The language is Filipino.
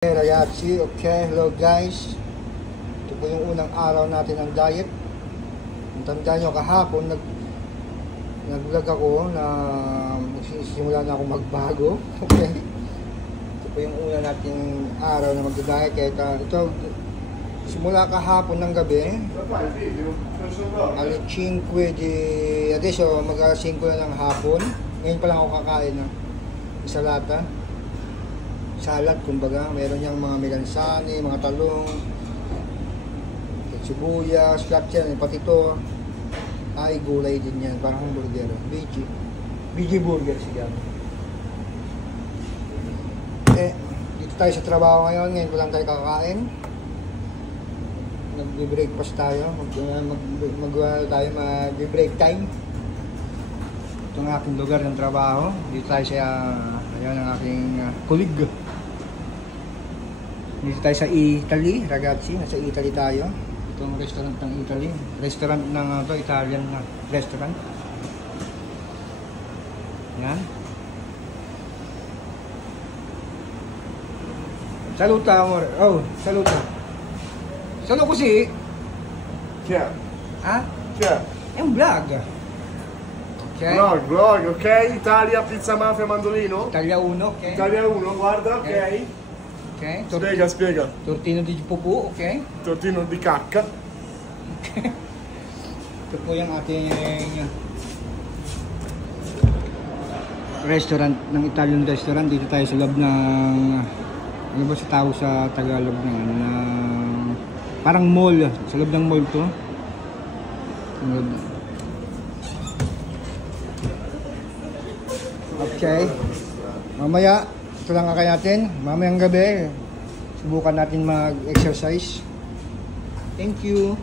Hey ragazzi, okay, hello guys. Ito po yung unang araw natin ng diet. Ang tandaan nyo, kahapon nag-vlog ako na magsisimula na ako magbago. Okay. Ito po yung una nating araw na mag-diet. Kaya ito, simula kahapon ng gabi. Alas 5 di adesso, mag-5 na ng hapon. Ngayon pa lang ako kakain ng isa lata. Salad, kumbaga, meron niyang mga melansani, mga talong, sibuyas, lahat yan, pati ito ay gulay din yan, parang hamburger, veggie burger siya. Dito tayo sa trabaho ngayon pa lang tayo kakain. Nag-breakfast tayo, mag-break time. Ito ang aking lugar ng trabaho, dito tayo sa, ayan ang aking colleague. Dito tayo sa Italy, ragazzi. Nasa Italy tayo. Ito ang restaurant ng Italy. Restaurant ng Italian na restaurant. Yan. Saluta, amor. Oh, saluta. Saluto ko si... Chi è? Ha? Chi è? È un vlog. Okay. Vlog, ok? Italia, pizza, mafia, mandolino? Italia 1, ok? Italia 1, guarda, ok? Okay. Spiega. Tortino di pupu, ok? Tortino di cacca. Ito po yung ating restaurant, ng Italian restaurant. Dito tayo sa loob ng, ano ba sa tawag sa Tagalog na, parang mall. Sa loob ng mall to. Okay. Mamaya, ito lang kakain natin. Mamayang gabi, subukan natin mag-exercise. Thank you.